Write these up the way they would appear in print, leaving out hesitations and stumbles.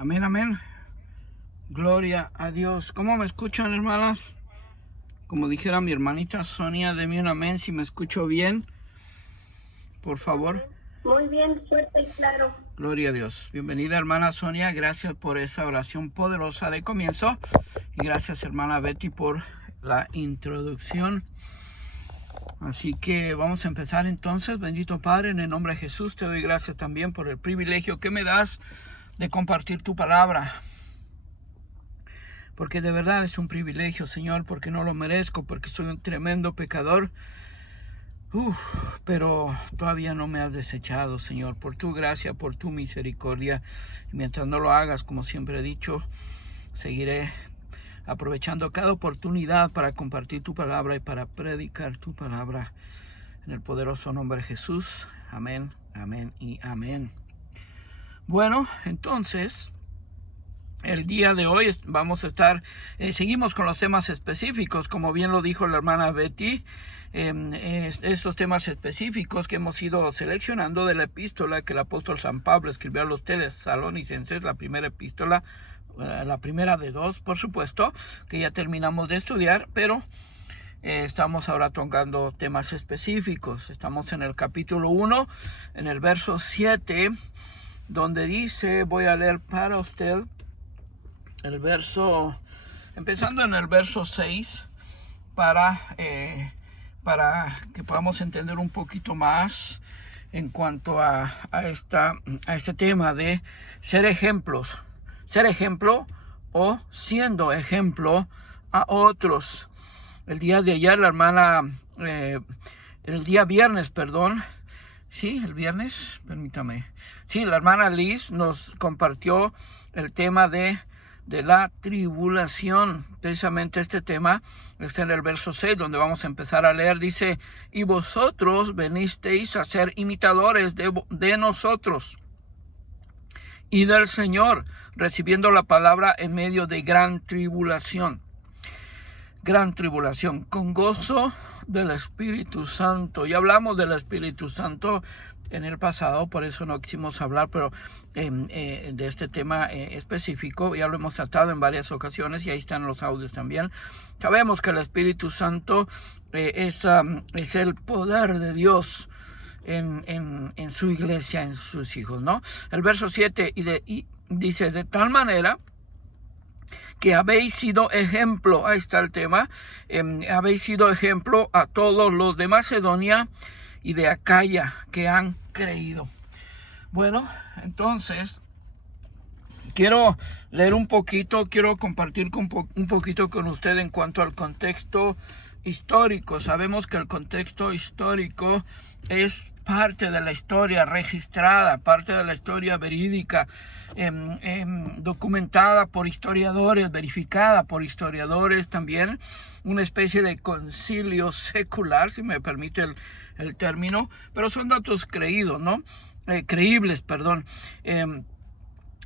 Amén, amén. Gloria a Dios. ¿Cómo me escuchan, hermanas? Como dijera mi hermanita Sonia, deme un amén si me escucho bien, por favor. Muy bien, fuerte y claro. Gloria a Dios. Bienvenida, hermana Sonia. Gracias por esa oración poderosa de comienzo. Y gracias, hermana Betty, por la introducción. Así que vamos a empezar entonces. Bendito Padre, en el nombre de Jesús, te doy gracias también por el privilegio que me das de compartir tu palabra. Porque de verdad es un privilegio, Señor, porque no lo merezco, porque soy un tremendo pecador. Pero todavía no me has desechado, Señor, por tu gracia, por tu misericordia. Y mientras no lo hagas, como siempre he dicho, seguiré aprovechando cada oportunidad para compartir tu palabra y para predicar tu palabra. En el poderoso nombre de Jesús. Amén, amén y amén. Bueno, entonces, el día de hoy vamos a estar, seguimos con los temas específicos, como bien lo dijo la hermana Betty. Estos temas específicos que hemos ido seleccionando de la epístola que el apóstol San Pablo escribió a los tesalonicenses, la primera epístola, la primera de dos, por supuesto, que ya terminamos de estudiar, pero estamos ahora tocando temas específicos. Estamos en el capítulo 1, en el verso 7, donde dice, voy a leer para usted el verso, empezando en el verso 6, para que podamos entender un poquito más en cuanto a este tema de ser ejemplo o siendo ejemplo a otros. El día de ayer la hermana, el día viernes, la hermana Liz nos compartió el tema de la tribulación. Precisamente este tema está en el verso 6, donde vamos a empezar a leer. Dice, y vosotros venisteis a ser imitadores de nosotros y del Señor, recibiendo la palabra en medio de gran tribulación, con gozo del Espíritu Santo. Ya hablamos del Espíritu Santo en el pasado, por eso no quisimos hablar de este tema específico. Ya lo hemos tratado en varias ocasiones y ahí están los audios también. Sabemos que el Espíritu Santo es el poder de Dios en su iglesia, en sus hijos, ¿no? El verso 7 y dice, de tal manera que habéis sido ejemplo, ahí está el tema, habéis sido ejemplo a todos los de Macedonia y de Acaya que han creído. Bueno, entonces quiero leer un poquito, quiero compartir un poquito con usted en cuanto al contexto histórico. Sabemos que el contexto histórico es parte de la historia registrada, parte de la historia verídica, documentada por historiadores, verificada por historiadores también, una especie de concilio secular, si me permite el término, pero son datos creíbles, ¿no?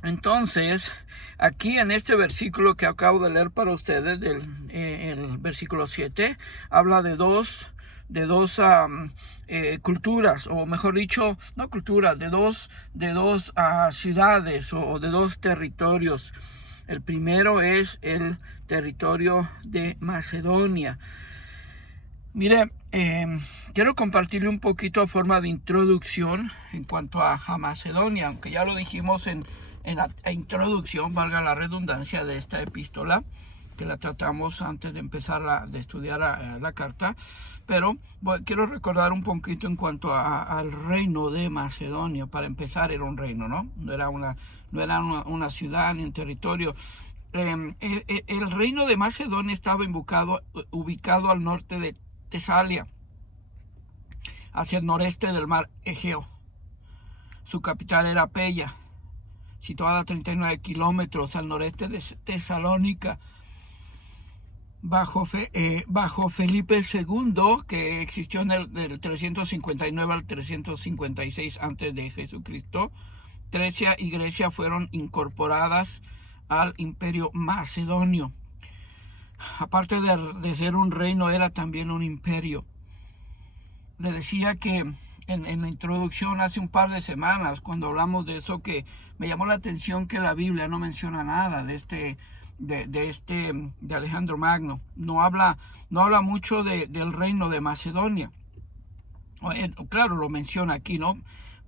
Entonces, aquí en este versículo que acabo de leer para ustedes, el versículo 7, habla de dos culturas, o mejor dicho, no culturas, de dos ciudades o de dos territorios. El primero es el territorio de Macedonia. Mire, quiero compartirle un poquito a forma de introducción en cuanto a Macedonia, aunque ya lo dijimos en la introducción, valga la redundancia, de esta epístola, que la tratamos antes de empezar de estudiar la carta, pero quiero recordar un poquito en cuanto al reino de Macedonia. Para empezar, era un reino, ¿no? No era una ciudad ni un territorio. El reino de Macedonia estaba ubicado al norte de Tesalia, hacia el noreste del mar Egeo. Su capital era Pella, situada a 39 kilómetros al noreste de Tesalónica. Bajo Felipe II, que existió del 359 al 356 antes de Jesucristo, Tracia y Grecia fueron incorporadas al imperio macedonio. Aparte de ser un reino, era también un imperio. Le decía que en la introducción hace un par de semanas, cuando hablamos de eso, que me llamó la atención que la Biblia no menciona nada de Alejandro Magno. No habla mucho del reino de Macedonia. Claro, lo menciona aquí, ¿no?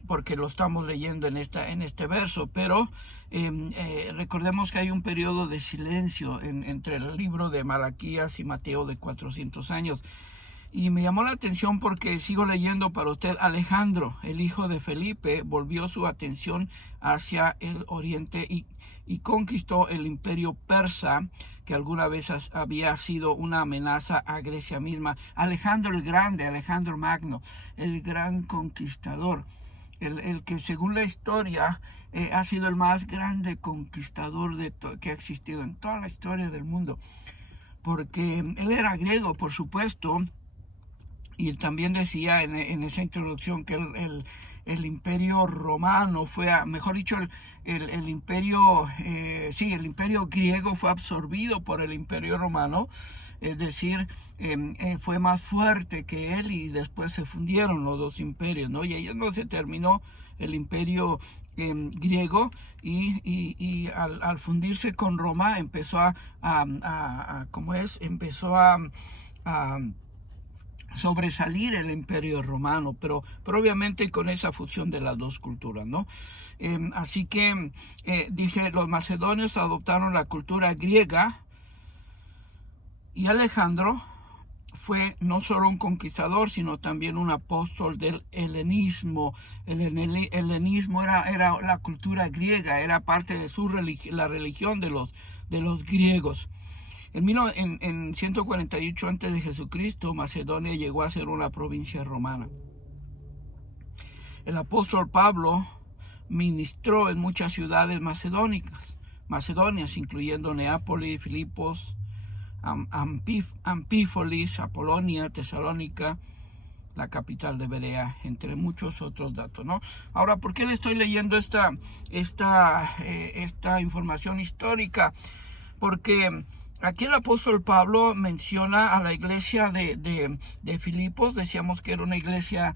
Porque lo estamos leyendo en este verso, pero recordemos que hay un periodo de silencio entre el libro de Malaquías y Mateo de 400 años. Y me llamó la atención porque sigo leyendo para usted. Alejandro, el hijo de Felipe, volvió su atención hacia el oriente y conquistó el imperio persa, que alguna vez había sido una amenaza a Grecia misma. Alejandro el Grande, Alejandro Magno, el gran conquistador, el que según la historia ha sido el más grande conquistador que ha existido en toda la historia del mundo. Porque él era griego, por supuesto, y él también decía en esa introducción que el imperio romano fue, mejor dicho, el imperio griego fue absorbido por el imperio romano, es decir, fue más fuerte que él y después se fundieron los dos imperios, ¿no? Y ahí no se terminó el imperio griego y al fundirse con Roma empezó empezó a sobresalir el imperio romano, pero obviamente con esa fusión de las dos culturas, ¿no? Así que dije, los macedonios adoptaron la cultura griega y Alejandro fue no solo un conquistador, sino también un apóstol del helenismo. El helenismo era la cultura griega, era parte de la religión de los griegos. En 148 antes de Jesucristo, Macedonia llegó a ser una provincia romana. El apóstol Pablo ministró en muchas ciudades macedonias, incluyendo Neápolis, Filipos, Anfípolis, Apolonia, Tesalónica, la capital de Berea, entre muchos otros datos, ¿no? Ahora, ¿por qué le estoy leyendo esta información histórica? Porque aquí el apóstol Pablo menciona a la iglesia de Filipos. Decíamos que era una iglesia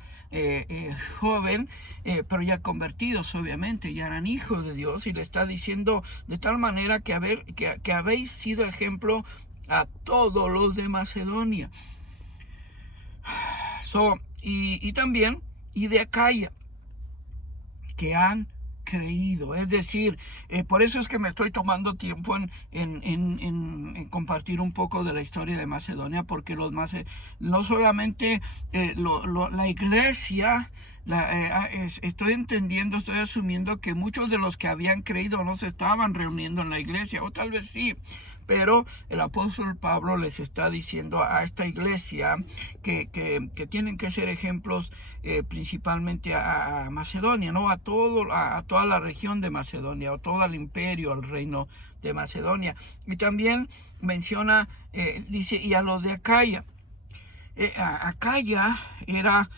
joven, pero ya convertidos, obviamente, ya eran hijos de Dios, y le está diciendo de tal manera que habéis sido ejemplo a todos los de Macedonia. Y también, y de Acaya, que han creído. Es decir, por eso es que me estoy tomando tiempo en compartir un poco de la historia de Macedonia, porque no solamente la iglesia, estoy asumiendo que muchos de los que habían creído no se estaban reuniendo en la iglesia, o tal vez sí, pero el apóstol Pablo les está diciendo a esta iglesia que tienen que ser ejemplos principalmente a Macedonia, ¿no? A toda la región de Macedonia, o todo el imperio, al reino de Macedonia. Y también menciona, dice, y a los de Acaya. Acaya era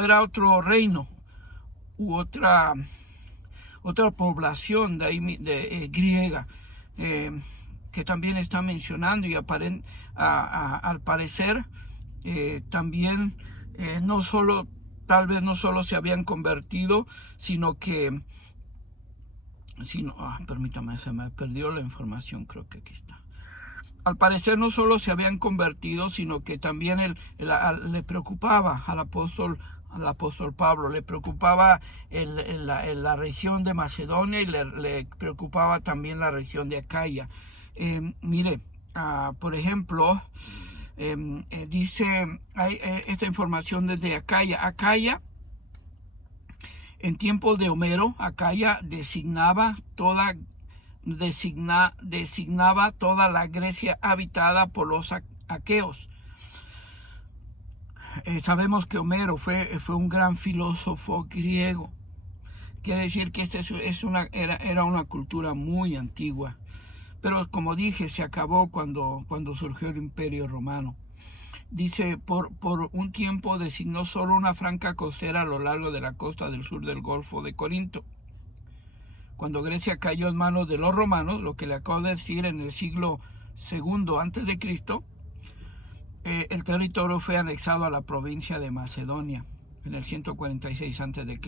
era otro reino, u otra población griega, que también está mencionando, y al parecer también tal vez no solo se habían convertido, permítame, se me perdió la información, creo que aquí está. Al parecer no solo se habían convertido, sino que también le preocupaba al apóstol Pablo, le preocupaba la región de Macedonia, y le preocupaba también la región de Acaya. Mire, por ejemplo, dice esta información desde Acaya. Acaya, en tiempos de Homero, Acaya designaba toda la Grecia habitada por los aqueos. Sabemos que Homero fue un gran filósofo griego. Quiere decir que era una cultura muy antigua. Pero como dije, se acabó cuando surgió el Imperio Romano. Dice, por un tiempo designó solo una franja costera a lo largo de la costa del sur del Golfo de Corinto. Cuando Grecia cayó en manos de los romanos, lo que le acabo de decir, en el siglo II a.C., el territorio fue anexado a la provincia de Macedonia en el 146 a.C.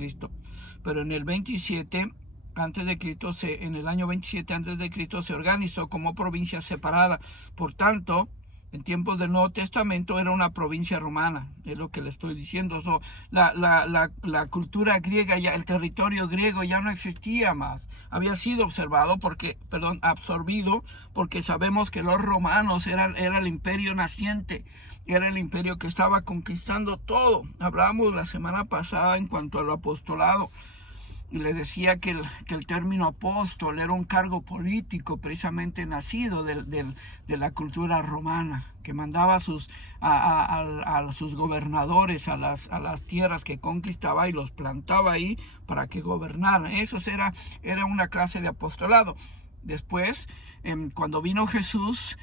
Pero en el 27 en el año 27 a.C. se organizó como provincia separada. Por tanto, en tiempos del Nuevo Testamento era una provincia romana, es lo que le estoy diciendo. La cultura griega, el territorio griego ya no existía más. Había sido absorbido, porque sabemos que los romanos era el imperio naciente, era el imperio que estaba conquistando todo. Hablábamos la semana pasada en cuanto al apostolado. Y le decía que el término apóstol era un cargo político precisamente nacido de la cultura romana, que mandaba a sus gobernadores a las tierras que conquistaba y los plantaba ahí para que gobernaran. Eso era una clase de apostolado. Después, cuando vino Jesús,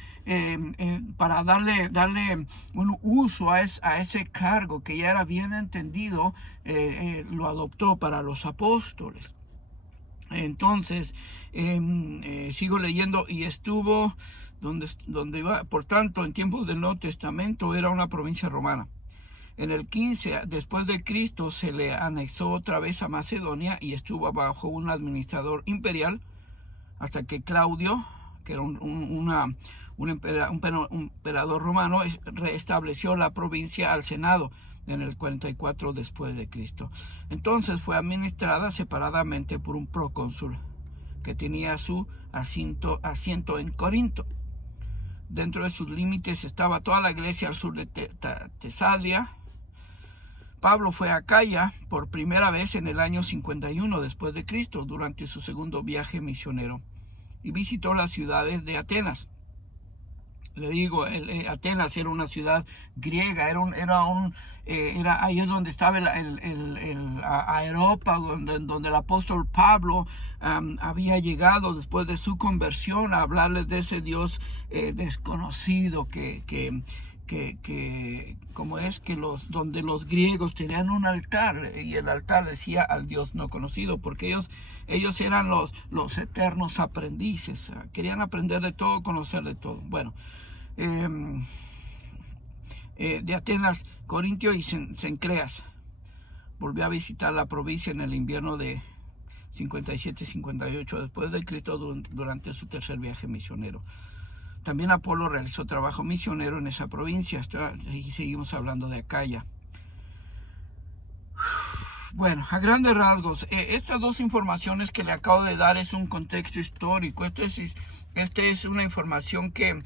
para darle un uso a ese cargo que ya era bien entendido, lo adoptó para los apóstoles. Entonces, sigo leyendo, y estuvo donde iba. Por tanto, en tiempos del Nuevo Testamento era una provincia romana. En el 15 después de Cristo se le anexó otra vez a Macedonia y estuvo bajo un administrador imperial hasta que Claudio, que era un emperador romano, restableció la provincia al Senado en el 44 después de Cristo. Entonces fue administrada separadamente por un procónsul que tenía su asiento en Corinto. Dentro de sus límites estaba toda la iglesia al sur de Tesalia. Pablo fue a Acaya por primera vez en el año 51 después de Cristo, durante su segundo viaje misionero, y visitó las ciudades de Atenas. Le digo, Atenas era una ciudad griega, era ahí es donde estaba el aerópago, donde el apóstol Pablo había llegado después de su conversión a hablarles de ese Dios desconocido donde los griegos tenían un altar, y el altar decía al Dios no conocido, porque ellos eran los eternos aprendices, querían aprender de todo, conocer de todo. Bueno, de Atenas, Corintio y Cencreas. Volvió a visitar la provincia en el invierno de 57-58 después de Cristo, durante su tercer viaje misionero. También Apolo realizó trabajo misionero en esa provincia. Y seguimos hablando de Acaya. Bueno, a grandes rasgos, estas dos informaciones que le acabo de dar es un contexto histórico. Esta es una información que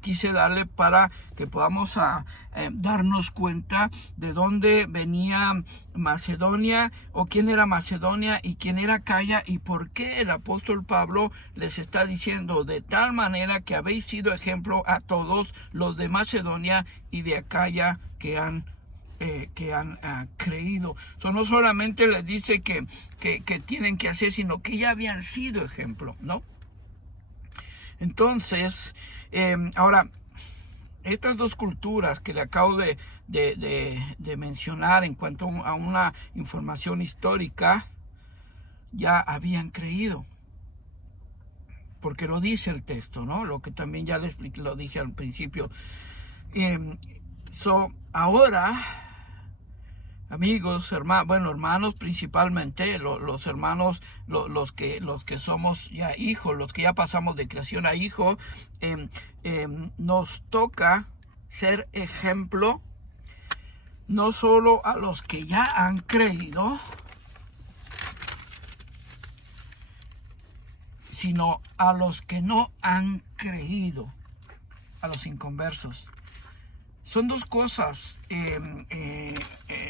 quise darle para que podamos darnos cuenta de dónde venía Macedonia, o quién era Macedonia y quién era Acaya, y por qué el apóstol Pablo les está diciendo: de tal manera que habéis sido ejemplo a todos los de Macedonia y de Acaya que han creído. No solamente les dice que tienen que hacer, sino que ya habían sido ejemplo, ¿no? Entonces, ahora, estas dos culturas que le acabo de mencionar en cuanto a una información histórica, ya habían creído, porque lo dice el texto, ¿no? Lo que también ya lo dije al principio. Ahora, amigos, hermanos, principalmente los hermanos, los que somos ya hijos, los que ya pasamos de creación a hijo, nos toca ser ejemplo no solo a los que ya han creído, sino a los que no han creído, a los inconversos. Son dos cosas,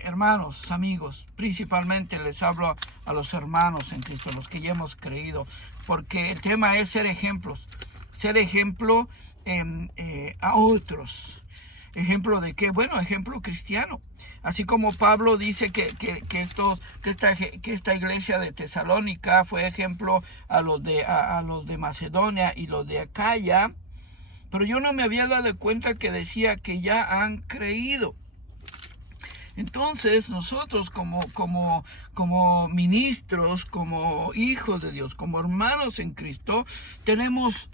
hermanos, amigos. Principalmente les hablo a los hermanos en Cristo, los que ya hemos creído, porque el tema es ser ejemplos. Ser ejemplo a otros. ¿Ejemplo de qué? Bueno, ejemplo cristiano. Así como Pablo dice que esta iglesia de Tesalónica fue ejemplo a los de Macedonia y los de Acaya. Pero yo no me había dado cuenta que decía que ya han creído. Entonces nosotros como ministros, como hijos de Dios, como hermanos en Cristo, tenemos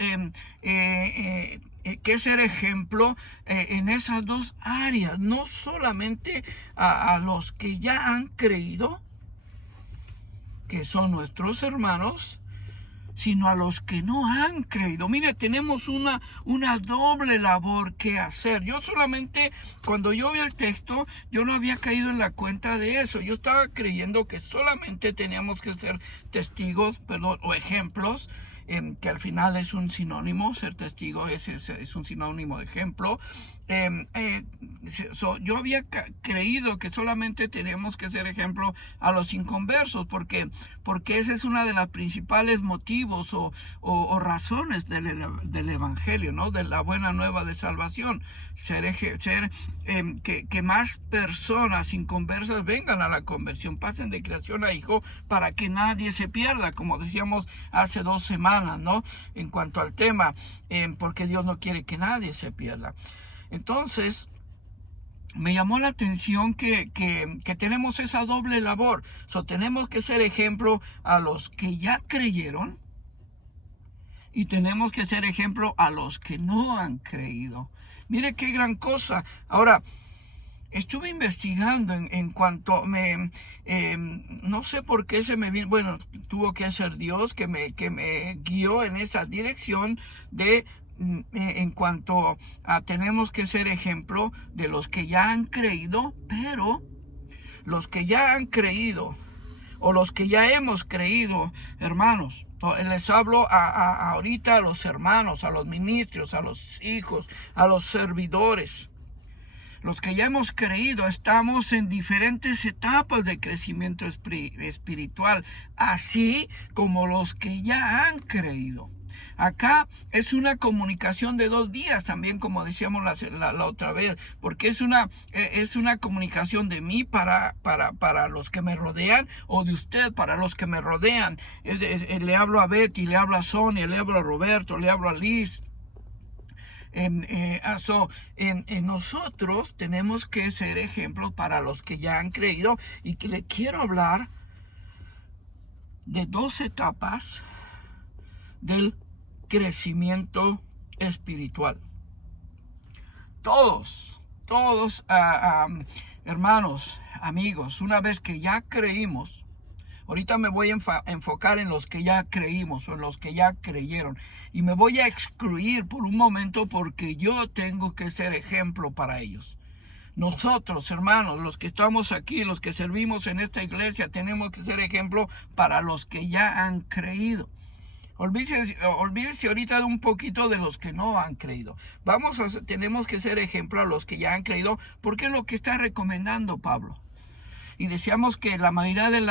que ser ejemplo en esas dos áreas, no solamente a los que ya han creído, que son nuestros hermanos, sino a los que no han creído. Mire, tenemos una doble labor que hacer. Yo solamente, cuando yo vi el texto, yo no había caído en la cuenta de eso. Yo estaba creyendo que solamente teníamos que ser testigos, o ejemplos, que al final es un sinónimo. Ser testigo es un sinónimo de ejemplo. Yo había creído que solamente teníamos que ser ejemplo a los inconversos, porque ese es una de las principales motivos o razones del evangelio, ¿no? De la buena nueva de salvación. Que más personas inconversas vengan a la conversión, pasen de creación a hijo, para que nadie se pierda, como decíamos hace 2 semanas, ¿no? En cuanto al tema, porque Dios no quiere que nadie se pierda. Entonces, me llamó la atención que tenemos esa doble labor. Tenemos que ser ejemplo a los que ya creyeron y tenemos que ser ejemplo a los que no han creído. Mire qué gran cosa. Ahora, estuve investigando en cuanto no sé por qué se me vino, bueno, tuvo que ser Dios que me guió en esa dirección en cuanto a tenemos que ser ejemplo de los que ya han creído, pero los que ya han creído o los que ya hemos creído, hermanos, les hablo ahorita a los hermanos, a los ministros, a los hijos, a los servidores. Los que ya hemos creído estamos en diferentes etapas de crecimiento espiritual, así como los que ya han creído. Acá es una comunicación de 2 vías también, como decíamos la otra vez, porque es una comunicación de mí para los que me rodean, o de usted para los que me rodean. Le hablo a Betty, le hablo a Sonia, le hablo a Roberto, le hablo a Liz. Nosotros tenemos que ser ejemplos para los que ya han creído, y que le quiero hablar de 2 etapas del crecimiento espiritual. Todos, hermanos, amigos, una vez que ya creímos, ahorita me voy a enfocar en los que ya creímos o en los que ya creyeron, y me voy a excluir por un momento porque yo tengo que ser ejemplo para ellos. Nosotros, hermanos, los que estamos aquí, los que servimos en esta iglesia, tenemos que ser ejemplo para los que ya han creído. Olvídense ahorita de un poquito de los que no han creído. Tenemos que ser ejemplo a los que ya han creído, porque es lo que está recomendando Pablo. Y decíamos que la mayoría de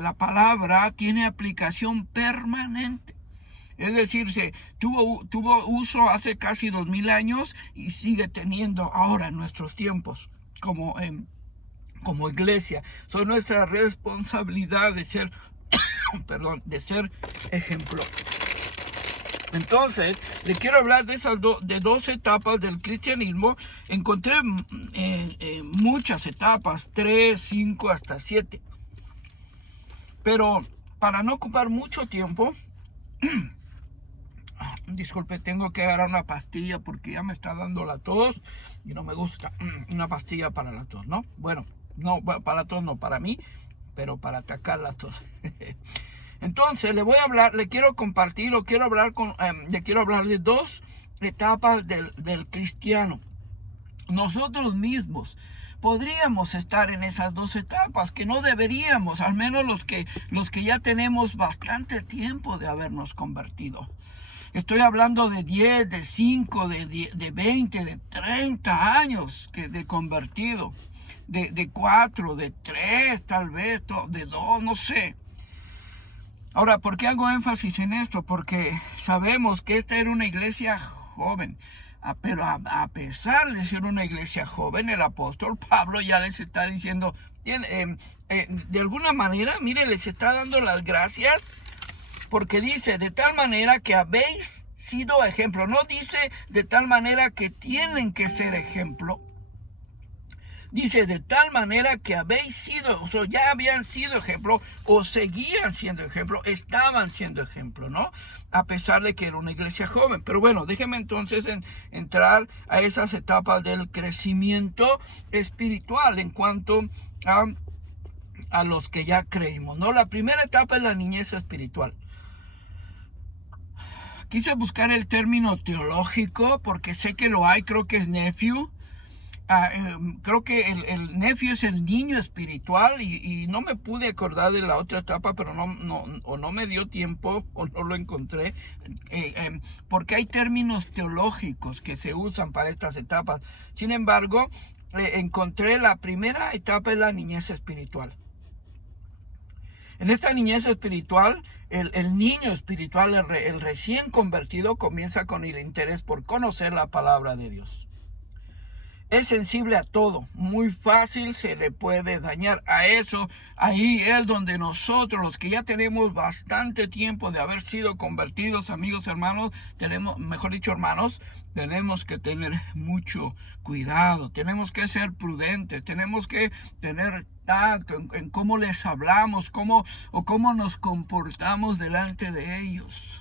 la palabra tiene aplicación permanente. Es decir, tuvo uso hace casi 2000 años y sigue teniendo ahora en nuestros tiempos como iglesia. Son nuestra responsabilidad de ser ejemplo. Entonces, le quiero hablar de esas de 2 etapas del cristianismo. Encontré muchas etapas, 3, 5, hasta 7. Pero para no ocupar mucho tiempo, disculpe, tengo que agarrar una pastilla porque ya me está dando la tos y no me gusta una pastilla para la tos, ¿no? Bueno, para la tos no, para mí, pero para atacar la tos. Entonces le quiero compartir, le quiero hablar de 2 etapas del cristiano. Nosotros mismos podríamos estar en esas 2 etapas, que no deberíamos, al menos los que ya tenemos bastante tiempo de habernos convertido. Estoy hablando de 10, de 5, de 20, de 30 años de convertido, de 4, de 3 tal vez, de 2, no sé. Ahora, ¿por qué hago énfasis en esto? Porque sabemos que esta era una iglesia joven. Pero a pesar de ser una iglesia joven, el apóstol Pablo ya les está diciendo, de alguna manera, mire, les está dando las gracias, porque dice, de tal manera que habéis sido ejemplo. No dice de tal manera que tienen que ser ejemplo. Dice, de tal manera que habéis sido, o sea, ya habían sido ejemplo, o seguían siendo ejemplo, estaban siendo ejemplo, ¿no? A pesar de que era una iglesia joven. Pero bueno, déjeme entonces entrar a esas etapas del crecimiento espiritual en cuanto a los que ya creímos, ¿no? La primera etapa es la niñez espiritual. Quise buscar el término teológico porque sé que lo hay, creo que es nephew. Creo que el nephew es el niño espiritual y no me pude acordar de la otra etapa, pero no me dio tiempo o no lo encontré, porque hay términos teológicos que se usan para estas etapas. Sin embargo, encontré la primera etapa es la niñez espiritual. En esta niñez espiritual, el niño espiritual, el recién convertido, comienza con el interés por conocer la palabra de Dios. Es sensible a todo, muy fácil se le puede dañar. A eso, ahí es donde nosotros, los que ya tenemos bastante tiempo de haber sido convertidos, amigos, hermanos, hermanos, tenemos que tener mucho cuidado, tenemos que ser prudentes, tenemos que tener tacto en cómo les hablamos, cómo nos comportamos delante de ellos.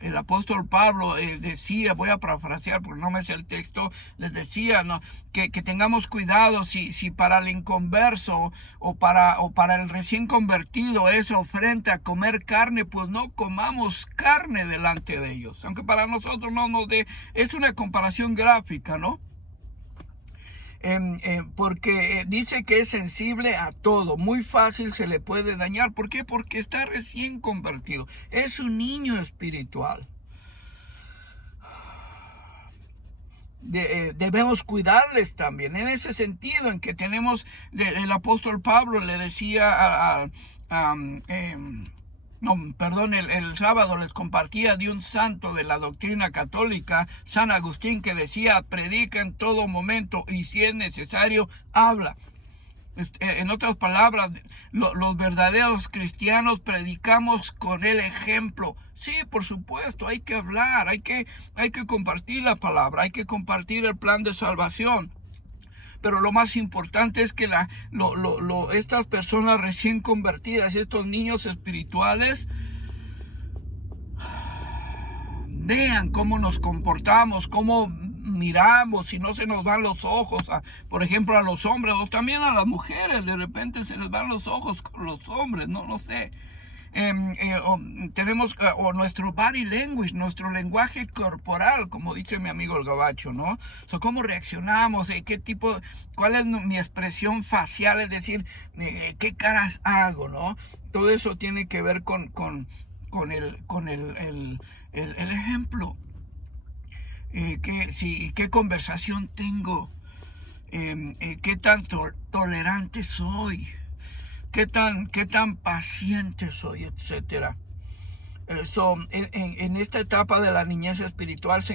El apóstol Pablo decía, voy a parafrasear porque no me sé el texto, les decía, ¿no? que tengamos cuidado si para el inconverso o para el recién convertido es ofrente a comer carne, pues no comamos carne delante de ellos. Aunque para nosotros no nos dé, es una comparación gráfica, ¿no? Porque dice que es sensible a todo, muy fácil se le puede dañar. ¿Por qué? Porque está recién convertido, es un niño espiritual. Debemos cuidarles también, en ese sentido, en que tenemos, el apóstol Pablo le decía el sábado les compartía de un santo de la doctrina católica, San Agustín, que decía, predica en todo momento y si es necesario, habla. En otras palabras, los verdaderos cristianos predicamos con el ejemplo. Sí, por supuesto, hay que hablar, hay que compartir la palabra, hay que compartir el plan de salvación. Pero lo más importante es que estas personas recién convertidas, estos niños espirituales, vean cómo nos comportamos, cómo miramos, si no se nos van los ojos, por ejemplo, a los hombres, o también a las mujeres, de repente se les van los ojos con los hombres, no sé. Tenemos nuestro body language, nuestro lenguaje corporal, como dice mi amigo el gabacho, ¿no? Cómo reaccionamos, cuál es mi expresión facial, es decir, qué caras hago, ¿no? Todo eso tiene que ver con el ejemplo. ¿Qué conversación tengo? ¿Qué tan tolerante soy? ¿Qué tan paciente soy? Etcétera. En esta etapa de la niñez espiritual se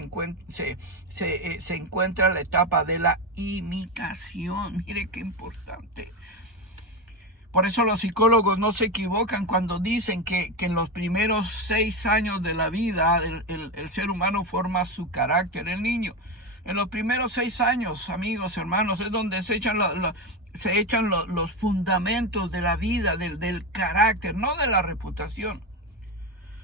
encuentra la etapa de la imitación. Mire qué importante. Por eso los psicólogos no se equivocan cuando dicen que en los primeros 6 años de la vida el ser humano forma su carácter, el niño. En los primeros 6 años, amigos, hermanos, es donde se echan los fundamentos de la vida, del carácter, no de la reputación.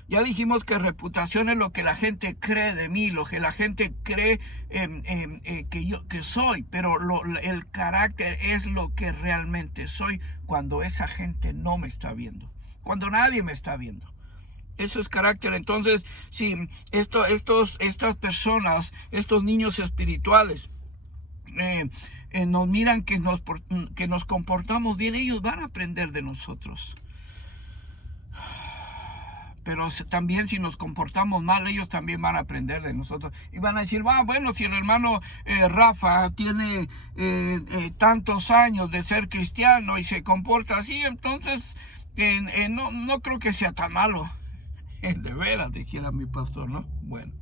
Ya dijimos que reputación es lo que la gente cree de mí, lo que la gente cree que soy, pero el carácter es lo que realmente soy cuando esa gente no me está viendo, cuando nadie me está viendo. Eso es carácter. Entonces, si estas personas, estos niños espirituales, nos miran que nos comportamos bien, ellos van a aprender de nosotros. Pero también si nos comportamos mal, ellos también van a aprender de nosotros. Y van a decir, bueno, si el hermano Rafa tiene tantos años de ser cristiano y se comporta así, entonces no creo que sea tan malo. De veras, dijera mi pastor, ¿no? Bueno.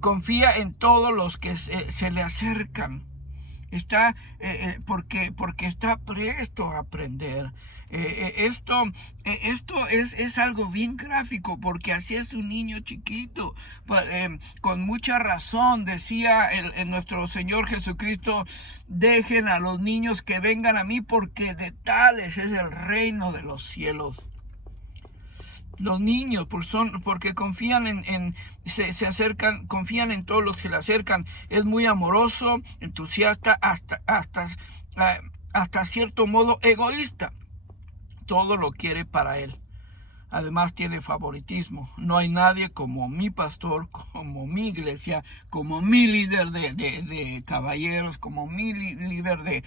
Confía en todos los que se le acercan. porque está presto a aprender. Esto es algo bien gráfico, porque así es un niño chiquito. Con mucha razón decía nuestro Señor Jesucristo: dejen a los niños que vengan a mí, porque de tales es el reino de los cielos. Los niños, porque confían se acercan, confían en todos los que le acercan. Es muy amoroso, entusiasta, hasta cierto modo egoísta. Todo lo quiere para él. Además tiene favoritismo. No hay nadie como mi pastor, como mi iglesia, como mi líder de caballeros, como mi líder de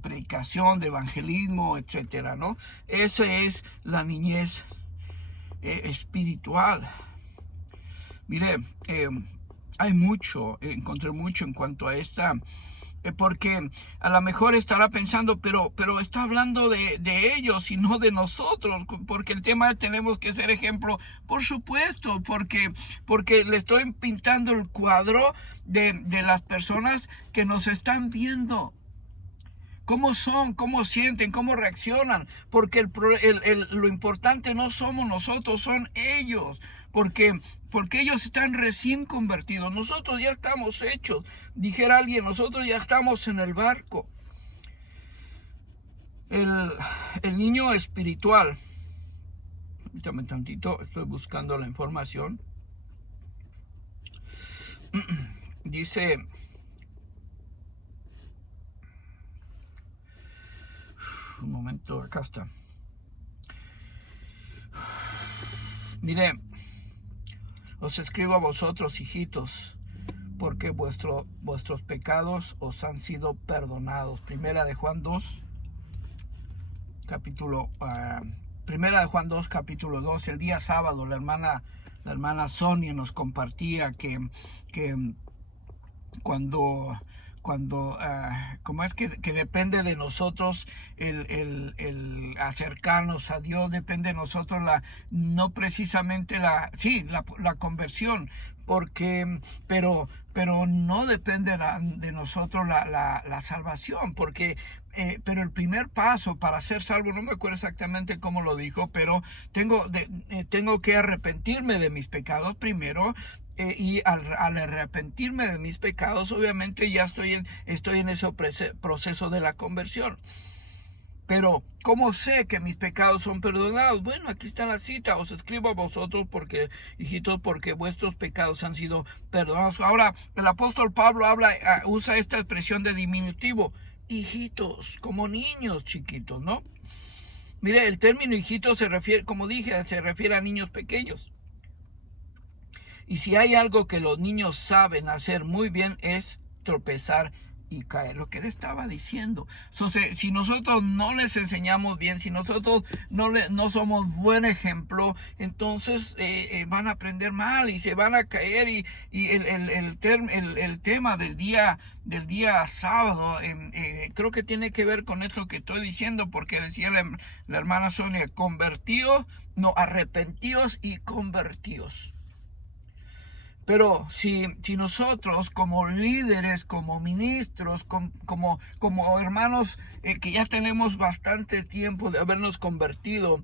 predicación, de evangelismo, etcétera, ¿no? Esa es la niñez espiritual. Mire, encontré mucho en cuanto a esta, porque a lo mejor estará pensando, pero está hablando de ellos y no de nosotros, porque el tema tenemos que ser ejemplo. Por supuesto, porque le estoy pintando el cuadro de las personas que nos están viendo. ¿Cómo son? ¿Cómo sienten? ¿Cómo reaccionan? Porque lo importante no somos nosotros, son ellos. Porque ellos están recién convertidos. Nosotros ya estamos hechos. Dijera alguien, nosotros ya estamos en el barco. El niño espiritual. Permítame tantito, estoy buscando la información. Dice... Un momento, acá está. Mire, os escribo a vosotros, hijitos, porque vuestros pecados os han sido perdonados. Primera de Juan 2, capítulo 2. El día sábado la hermana Sonia nos compartía que cuando como es que depende de nosotros el acercarnos a Dios, depende de nosotros no precisamente la conversión, pero no depende de nosotros la salvación, porque pero el primer paso para ser salvo, no me acuerdo exactamente cómo lo dijo, pero tengo que arrepentirme de mis pecados primero. Y al arrepentirme de mis pecados, obviamente ya estoy en ese proceso de la conversión. Pero, ¿cómo sé que mis pecados son perdonados? Bueno, aquí está la cita. Os escribo a vosotros, hijitos, porque vuestros pecados han sido perdonados. Ahora, el apóstol Pablo usa esta expresión de diminutivo. Hijitos, como niños chiquitos, ¿no? Mire, el término hijito se refiere a niños pequeños. Y si hay algo que los niños saben hacer muy bien es tropezar y caer. Lo que él estaba diciendo. Si nosotros no les enseñamos bien, si nosotros no somos buen ejemplo, entonces van a aprender mal y se van a caer. Y el tema del día sábado creo que tiene que ver con esto que estoy diciendo, porque decía la hermana Sonia, arrepentíos y convertíos. Pero si nosotros como líderes, como ministros, como hermanos que ya tenemos bastante tiempo de habernos convertido,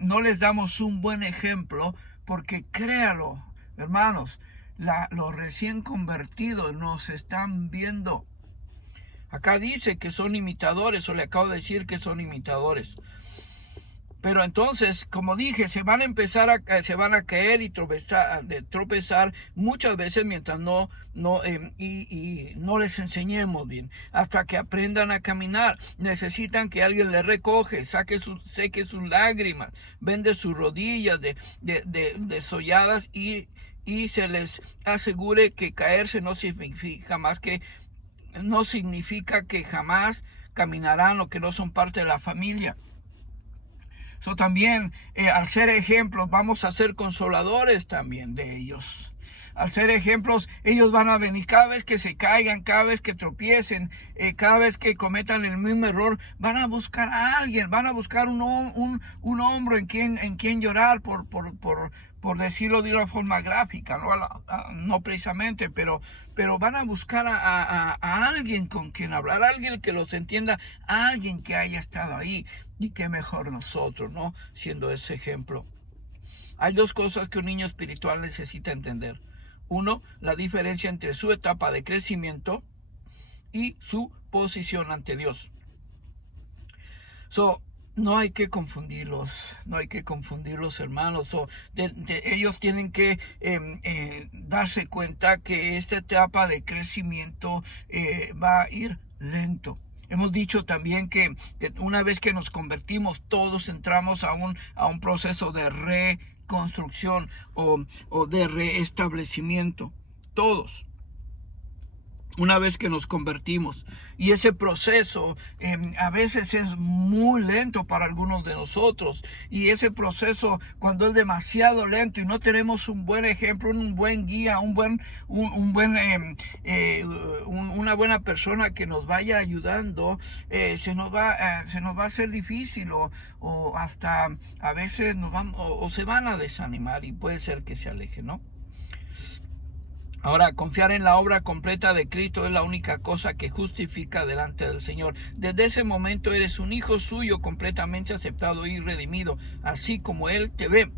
no les damos un buen ejemplo, porque créalo, hermanos, los recién convertidos nos están viendo. Acá dice que son imitadores, o le acabo de decir que son imitadores. Pero entonces, como dije, se van a caer y tropezar muchas veces mientras no les enseñemos bien, hasta que aprendan a caminar. Necesitan que alguien les recoge, seque sus lágrimas, vende sus rodillas desolladas y se les asegure que caerse no significa que jamás caminarán o que no son parte de la familia. También al ser ejemplos vamos a ser consoladores también de ellos. al ser ejemplos, ellos van a venir cada vez que se caigan, cada vez que tropiecen, cada vez que cometan el mismo error, van a buscar a alguien, van a buscar un hombro en quien llorar, por decirlo de una forma gráfica, no precisamente, pero van a buscar a alguien con quien hablar, alguien que los entienda, alguien que haya estado ahí, y qué mejor nosotros, ¿no? Siendo ese ejemplo. Hay dos cosas que un niño espiritual necesita entender. Uno, la diferencia entre su etapa de crecimiento y su posición ante Dios. No hay que confundirlos, hermanos. Ellos tienen que darse cuenta que esta etapa de crecimiento va a ir lento. Hemos dicho también que una vez que nos convertimos, todos entramos a un proceso de reconstrucción o de restablecimiento. Todos. Una vez que nos convertimos, y ese proceso a veces es muy lento para algunos de nosotros, y ese proceso, cuando es demasiado lento y no tenemos un buen ejemplo, un buen guía, una buena persona que nos vaya ayudando, se nos va a hacer difícil, o hasta a veces se van a desanimar, y puede ser que se alejen, ¿no? Ahora, confiar en la obra completa de Cristo es la única cosa que justifica delante del Señor. Desde ese momento eres un hijo suyo completamente aceptado y redimido, así como Él te ve.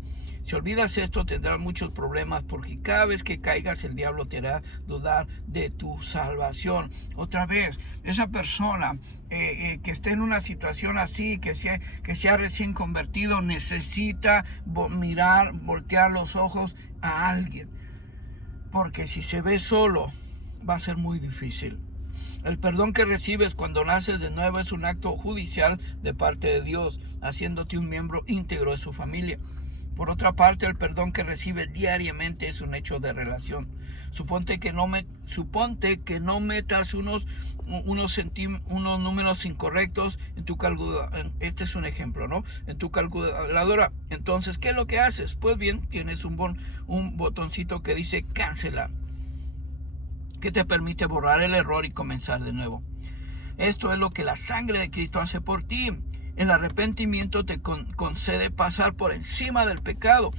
Si olvidas esto, tendrás muchos problemas, porque cada vez que caigas, el diablo te hará dudar de tu salvación. Otra vez, esa persona que esté en una situación así, que sea recién convertido, necesita voltear los ojos a alguien. Porque si se ve solo, va a ser muy difícil. El perdón que recibes cuando naces de nuevo es un acto judicial de parte de Dios, haciéndote un miembro íntegro de su familia. Por otra parte, el perdón que recibes diariamente es un hecho de relación. Suponte que no metas unos números incorrectos en tu calculadora. Este es un ejemplo, ¿no? En tu calculadora. Entonces, ¿qué es lo que haces? Pues bien, tienes un botoncito que dice cancelar, que te permite borrar el error y comenzar de nuevo. Esto es lo que la sangre de Cristo hace por ti. El arrepentimiento te concede pasar por encima del pecado,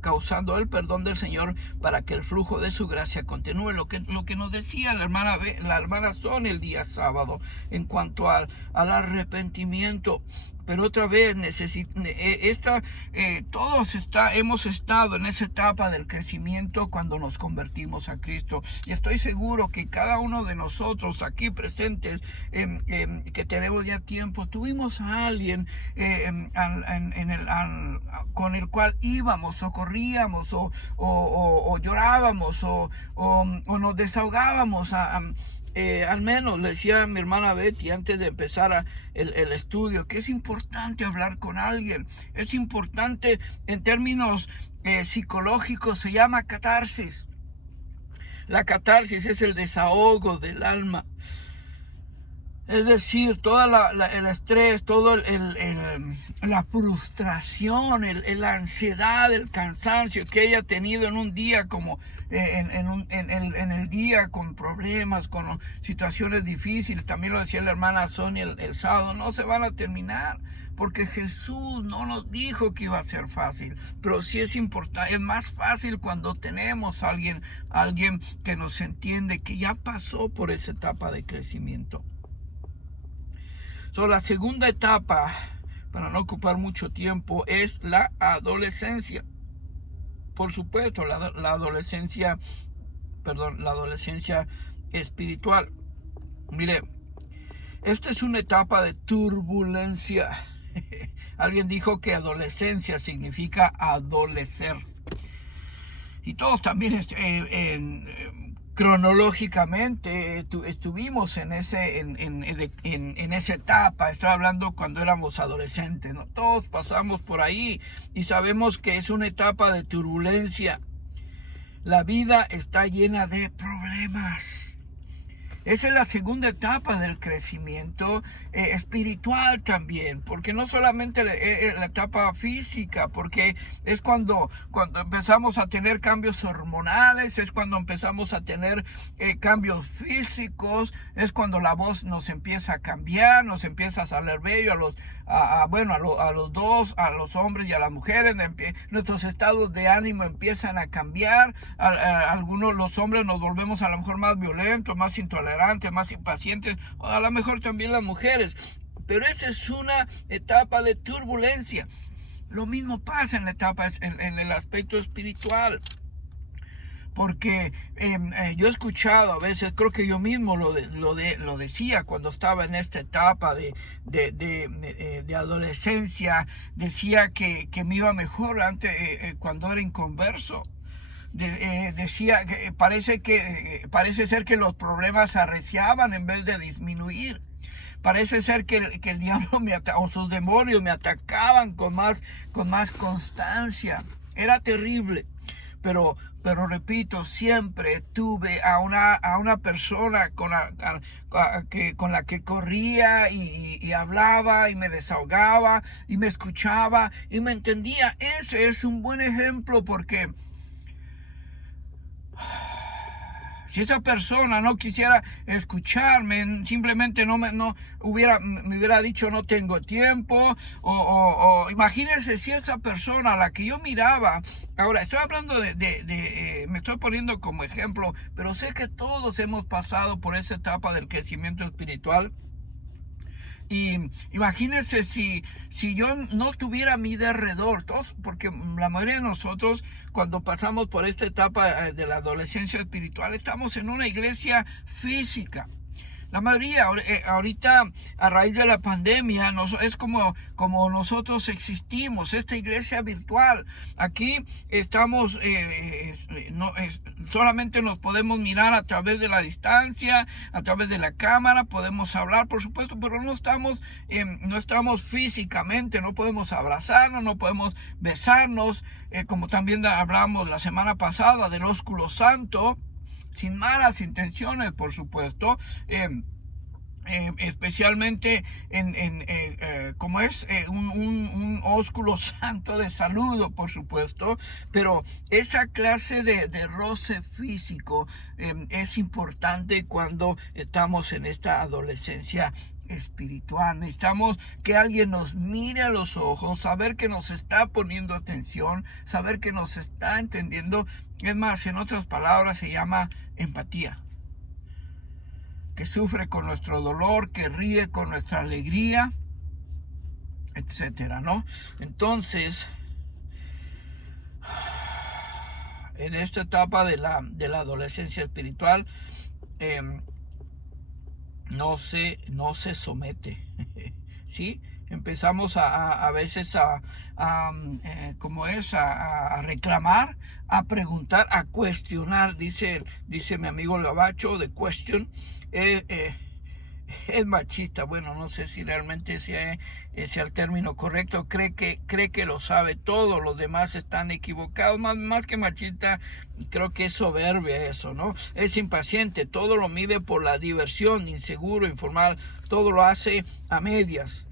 causando el perdón del Señor para que el flujo de su gracia continúe. Lo que nos decía la hermana Sonia el día sábado en cuanto al arrepentimiento. Pero otra vez todos hemos estado en esa etapa del crecimiento cuando nos convertimos a Cristo. Y estoy seguro que cada uno de nosotros aquí presentes, que tenemos ya tiempo, tuvimos a alguien con el cual íbamos o corríamos o llorábamos o nos desahogábamos. Al menos le decía a mi hermana Betty antes de empezar el estudio que es importante hablar con alguien. Es importante en términos psicológicos, se llama catarsis. La catarsis es el desahogo del alma. Es decir, todo el estrés, todo la frustración, la ansiedad, el cansancio que ella ha tenido en un día, como en el día, con problemas, con situaciones difíciles. También lo decía la hermana Sonia el sábado, no se van a terminar, porque Jesús no nos dijo que iba a ser fácil, pero sí es importante, es más fácil cuando tenemos a alguien que nos entiende, que ya pasó por esa etapa de crecimiento. La segunda etapa, para no ocupar mucho tiempo, es la adolescencia. Por supuesto, la adolescencia espiritual. Mire, esta es una etapa de turbulencia. Alguien dijo que adolescencia significa adolecer. Y todos también cronológicamente estuvimos en esa etapa. Estoy hablando cuando éramos adolescentes, ¿no? Todos pasamos por ahí y sabemos que es una etapa de turbulencia. La vida está llena de problemas. Esa es la segunda etapa del crecimiento espiritual también, porque no solamente la etapa física, porque es cuando empezamos a tener cambios hormonales, es cuando empezamos a tener cambios físicos, es cuando la voz nos empieza a cambiar, nos empieza a salir bello a los dos, a los hombres y a las mujeres, nuestros estados de ánimo empiezan a cambiar, algunos los hombres nos volvemos a lo mejor más violentos, más intolerantes, más impacientes, o a lo mejor también las mujeres, pero esa es una etapa de turbulencia. Lo mismo pasa en la etapa, en el aspecto espiritual. Porque yo he escuchado a veces, creo que yo mismo lo decía cuando estaba en esta etapa de adolescencia, decía que me iba mejor antes cuando era inconverso. Decía que parece ser que los problemas se arreciaban en vez de disminuir. Parece ser que el diablo o sus demonios me atacaban con más constancia. Era terrible. Pero repito, siempre tuve a una persona con la que corría y hablaba y me desahogaba y me escuchaba y me entendía. Ese es un buen ejemplo, porque si esa persona no quisiera escucharme, simplemente me hubiera dicho no tengo tiempo, o imagínense si esa persona a la que yo miraba, ahora estoy hablando me estoy poniendo como ejemplo, pero sé que todos hemos pasado por esa etapa del crecimiento espiritual. Y imagínense si yo no tuviera a mi derredor, todos, porque la mayoría de nosotros cuando pasamos por esta etapa de la adolescencia espiritual estamos en una iglesia física. La mayoría ahorita a raíz de la pandemia es como nosotros existimos, esta iglesia virtual. Aquí estamos, solamente nos podemos mirar a través de la distancia, a través de la cámara, podemos hablar por supuesto, pero no estamos físicamente, no podemos abrazarnos, no podemos besarnos, como también hablamos la semana pasada del ósculo santo, sin malas intenciones, por supuesto, especialmente como es un ósculo santo de saludo, por supuesto, pero esa clase de roce físico es importante cuando estamos en esta adolescencia espiritual. Necesitamos que alguien nos mire a los ojos, saber que nos está poniendo atención, saber que nos está entendiendo. Es más, en otras palabras se llama empatía, que sufre con nuestro dolor, que ríe con nuestra alegría, etcétera, ¿no? Entonces, en esta etapa de la adolescencia espiritual, no se somete, ¿sí? Empezamos a veces a reclamar, a preguntar, a cuestionar, dice mi amigo Gabacho, de question. Es machista, bueno, no sé si realmente sea el término correcto, cree que lo sabe todo, los demás están equivocados, más que machista, creo que es soberbia eso, ¿no? Es impaciente, todo lo mide por la diversión, inseguro, informal, todo lo hace a medias.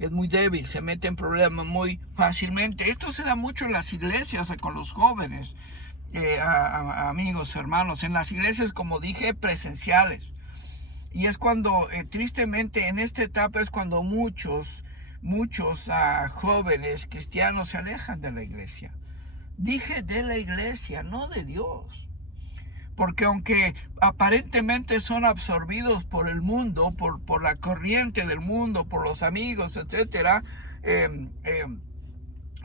Es muy débil, se mete en problemas muy fácilmente. Esto se da mucho en las iglesias, con los jóvenes, amigos, hermanos, en las iglesias, como dije, presenciales. Y es cuando, tristemente, en esta etapa es cuando muchos jóvenes cristianos se alejan de la iglesia. Dije de la iglesia, no de Dios. Porque aunque aparentemente son absorbidos por el mundo, por la corriente del mundo, por los amigos, etcétera,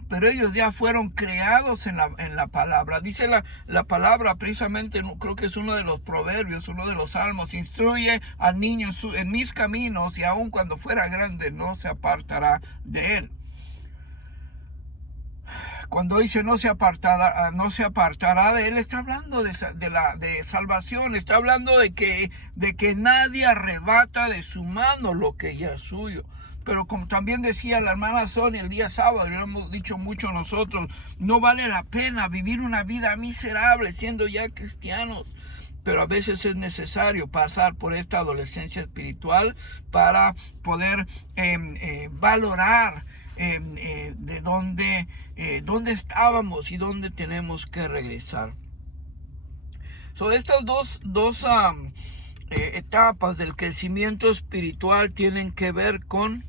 pero ellos ya fueron creados en la palabra. Dice la palabra, precisamente, creo que es uno de los proverbios, uno de los salmos: instruye al niño en mis caminos, y aun cuando fuera grande no se apartará de él. Cuando dice no se apartará de él, está hablando de salvación, está hablando de que nadie arrebata de su mano lo que ya es suyo. Pero como también decía la hermana Sonia el día sábado, y lo hemos dicho mucho nosotros, no vale la pena vivir una vida miserable siendo ya cristianos. pero a veces es necesario pasar por esta adolescencia espiritual para poder valorar de dónde estábamos y dónde tenemos que regresar. Estas dos etapas del crecimiento espiritual tienen que ver con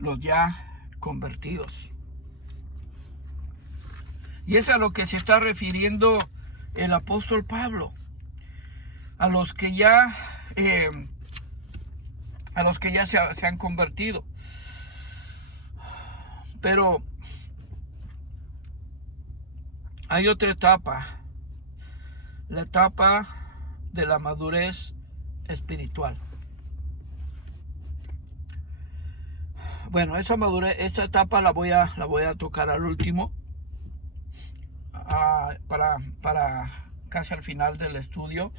los ya convertidos. Y es a lo que se está refiriendo el apóstol Pablo, a los que ya se han convertido. Pero hay otra etapa, la etapa de la madurez espiritual. Bueno, esa etapa la voy a tocar al último, para casi al final del estudio,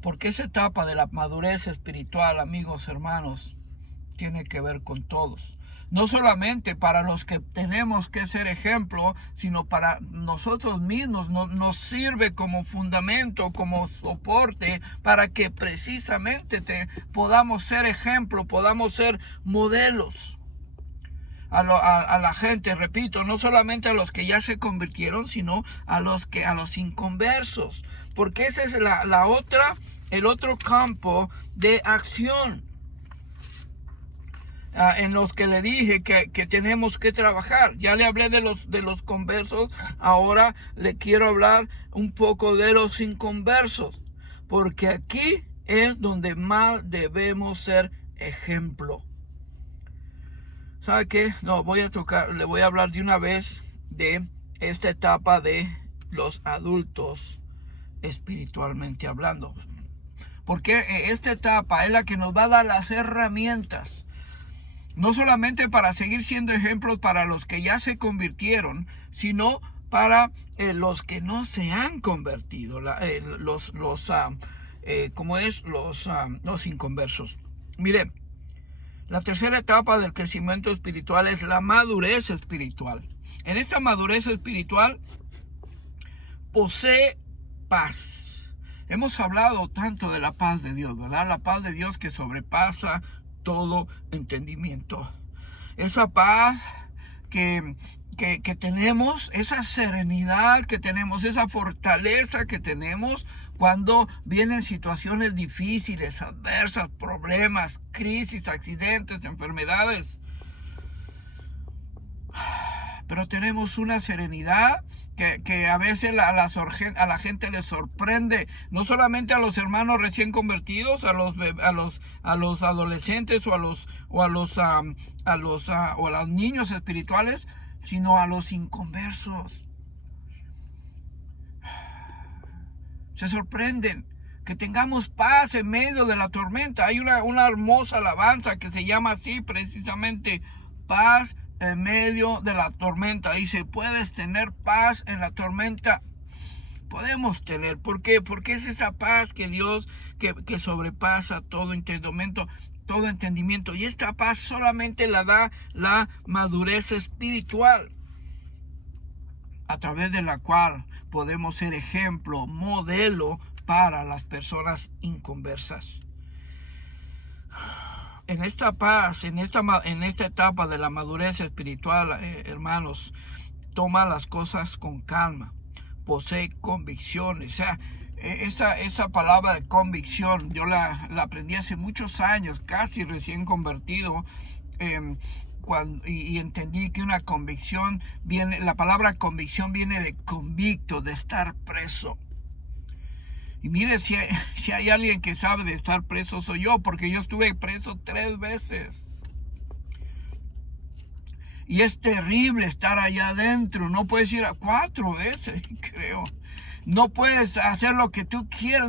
porque esa etapa de la madurez espiritual, amigos, hermanos, tiene que ver con todos. No solamente para los que tenemos que ser ejemplo, sino para nosotros mismos. Nos sirve como fundamento, como soporte, para que precisamente podamos ser ejemplo, podamos ser modelos a la gente, repito, no solamente a los que ya se convirtieron, sino a los inconversos, porque ese es el otro campo de acción en los que le dije que tenemos que trabajar. Ya le hablé de los conversos, ahora le quiero hablar un poco de los inconversos, porque aquí es donde más debemos ser ejemplo. ¿Sabe qué? No, le voy a hablar de una vez de esta etapa de los adultos espiritualmente hablando. Porque esta etapa es la que nos va a dar las herramientas, no solamente para seguir siendo ejemplos para los que ya se convirtieron, sino para los que no se han convertido, los inconversos. Miren, la tercera etapa del crecimiento espiritual es la madurez espiritual. En esta madurez espiritual posee paz. Hemos hablado tanto de la paz de Dios, ¿verdad? La paz de Dios que sobrepasa todo entendimiento. Esa paz que tenemos, esa serenidad que tenemos, esa fortaleza que tenemos cuando vienen situaciones difíciles, adversas, problemas, crisis, accidentes, enfermedades. Pero tenemos una serenidad que a veces a la gente les sorprende, no solamente a los hermanos recién convertidos, a los adolescentes o a los niños espirituales, sino a los inconversos. Se sorprenden que tengamos paz en medio de la tormenta. Hay una hermosa alabanza que se llama así precisamente, paz en medio de la tormenta. Dice, puedes tener paz en la tormenta. Podemos tener. ¿Por qué? Porque es esa paz que Dios, que sobrepasa todo entendimiento. Y esta paz solamente la da la madurez espiritual, a través de la cual podemos ser ejemplo, modelo para las personas inconversas. En esta paz, en esta etapa de la madurez espiritual, hermanos, toma las cosas con calma, posee convicciones. O sea, esa palabra de convicción, yo la aprendí hace muchos años, casi recién convertido, y entendí que una convicción la palabra convicción viene de convicto, de estar preso. Y mire, si hay alguien que sabe de estar preso, soy yo, porque yo estuve preso 3 veces. Y es terrible estar allá adentro. No puedes ir a 4 veces, creo. No puedes hacer lo que tú quieras.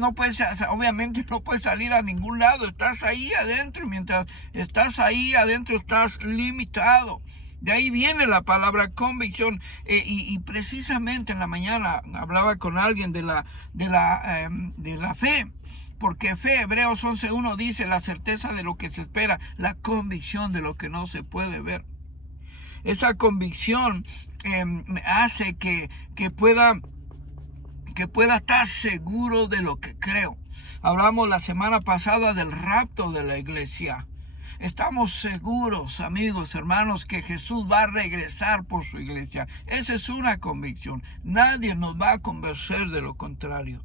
Obviamente no puedes salir a ningún lado. Estás ahí adentro. Mientras estás ahí adentro, estás limitado. De ahí viene la palabra convicción. Y precisamente en la mañana hablaba con alguien de la fe. Porque fe, Hebreos 11:1 dice, la certeza de lo que se espera, la convicción de lo que no se puede ver. Esa convicción hace que pueda que pueda estar seguro de lo que creo. Hablamos la semana pasada del rapto de la iglesia. Estamos seguros, amigos, hermanos, que Jesús va a regresar por su iglesia. Esa es una convicción. Nadie nos va a convencer de lo contrario.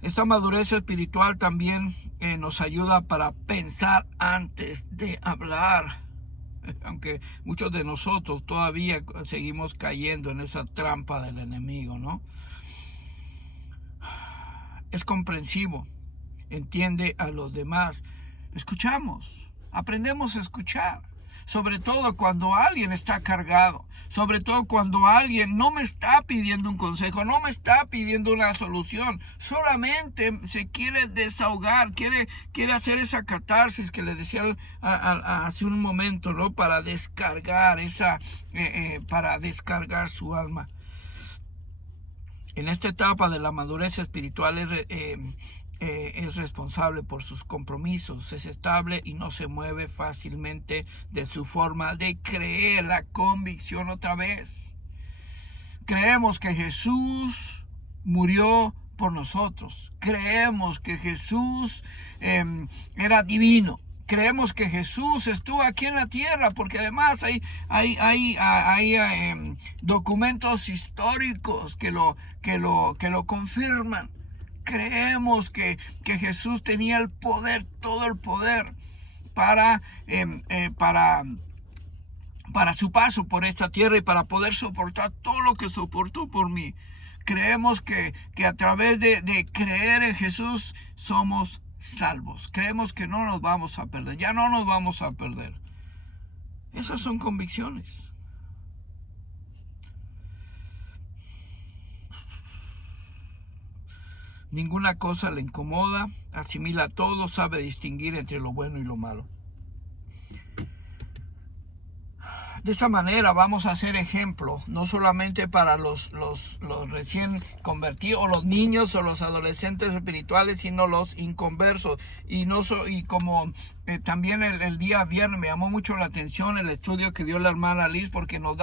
Esta madurez espiritual también nos ayuda para pensar antes de hablar. Aunque muchos de nosotros todavía seguimos cayendo en esa trampa del enemigo, ¿no? Es comprensivo, entiende a los demás. Escuchamos, aprendemos a escuchar, sobre todo cuando alguien está cargado, sobre todo cuando alguien no me está pidiendo un consejo, no me está pidiendo una solución, solamente se quiere desahogar, quiere hacer esa catarsis que le decía hace un momento, ¿no? Para descargar para descargar su alma. En esta etapa de la madurez espiritual es responsable por sus compromisos, es estable y no se mueve fácilmente de su forma de creer. La convicción otra vez. Creemos que Jesús murió por nosotros. Creemos que Jesús era divino. Creemos que Jesús estuvo aquí en la tierra, porque además hay documentos históricos que lo confirman. Creemos que Jesús tenía el poder, todo el poder para su paso por esta tierra y para poder soportar todo lo que soportó por mí. Creemos que a través de creer en Jesús somos salvos. Creemos que no nos vamos a perder, ya no nos vamos a perder. Esas son convicciones. Ninguna cosa le incomoda, asimila todo, sabe distinguir entre lo bueno y lo malo. De esa manera vamos a ser ejemplo, no solamente para los recién convertidos, o los niños o los adolescentes espirituales, sino los inconversos. También el día viernes me llamó mucho la atención el estudio que dio la hermana Liz, porque nos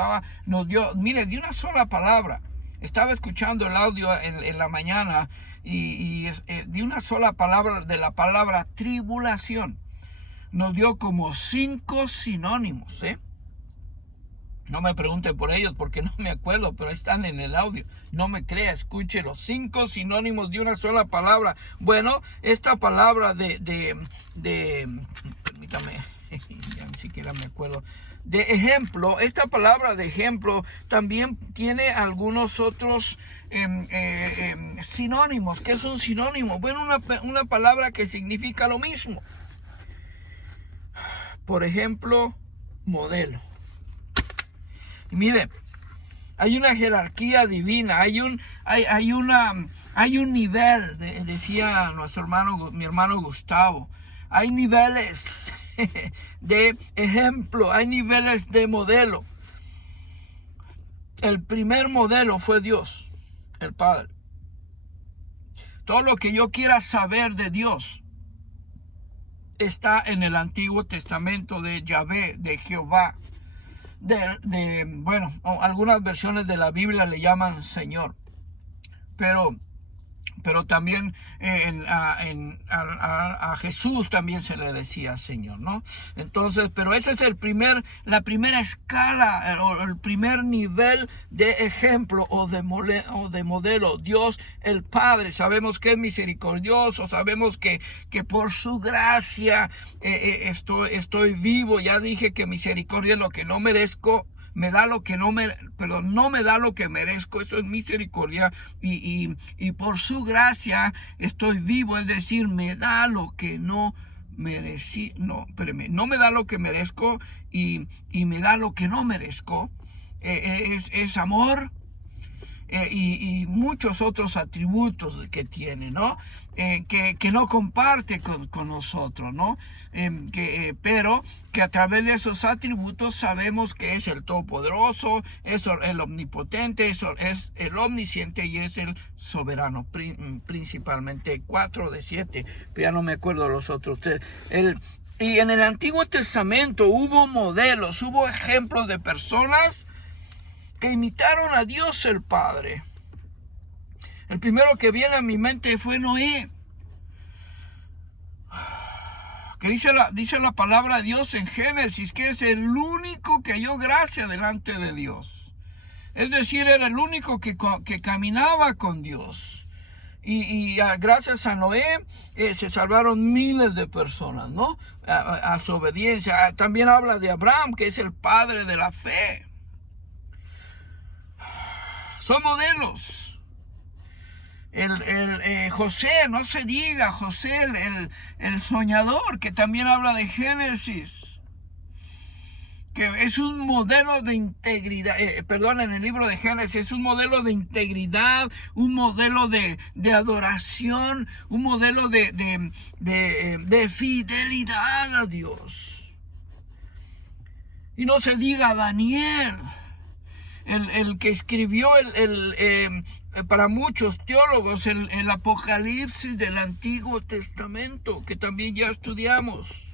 dio, mire, de una sola palabra. Estaba escuchando el audio en la mañana y de una sola palabra, de la palabra tribulación, nos dio como 5 sinónimos, No me pregunten por ellos porque no me acuerdo, pero están en el audio. No me crea, escúchelo. 5 sinónimos de una sola palabra. Bueno, esta palabra permítame, ya ni siquiera me acuerdo. De ejemplo, esta palabra de ejemplo también tiene algunos otros sinónimos. ¿Qué es un sinónimo? Bueno, una palabra que significa lo mismo. Por ejemplo, modelo. Y mire, hay una jerarquía divina, hay un nivel, decía mi hermano Gustavo, hay niveles de ejemplo, hay niveles de modelo. El primer modelo fue Dios, el Padre. Todo lo que yo quiera saber de Dios está en el Antiguo Testamento de Yahvé, de Jehová. Bueno, algunas versiones de la Biblia le llaman Señor, pero también a Jesús también se le decía Señor, ¿no? Entonces, pero ese es la primera escala, o el primer nivel de ejemplo o de modelo. Dios el Padre, sabemos que es misericordioso, sabemos que por su gracia estoy vivo. Ya dije que misericordia es lo que no merezco. Me da lo que no me da lo que merezco. Eso es misericordia, y por su gracia estoy vivo, es decir, me da lo que no merecí, no me da lo que merezco y me da lo que no merezco. Es amor, y muchos otros atributos que tiene, ¿no? Que no comparte con nosotros, ¿no? Pero que a través de esos atributos sabemos que es el Todopoderoso, es el Omnipotente, es el Omnisciente y es el Soberano, principalmente 4 de 7, pero ya no me acuerdo los otros 3. Y en el Antiguo Testamento hubo modelos, hubo ejemplos de personas que imitaron a Dios el Padre. El primero que viene a mi mente fue Noé. Que dice la palabra de Dios en Génesis, que es el único que halló gracia delante de Dios. Es decir, era el único que caminaba con Dios. Y gracias a Noé se salvaron miles de personas, ¿no? A su obediencia. También habla de Abraham, que es el padre de la fe. Son modelos. José, no se diga, José, el soñador, que también habla de Génesis, que es un modelo de integridad, en el libro de Génesis, es un modelo de integridad, un modelo de adoración, un modelo de fidelidad a Dios. Y no se diga Daniel, el que escribió para muchos teólogos el Apocalipsis del Antiguo Testamento, que también ya estudiamos.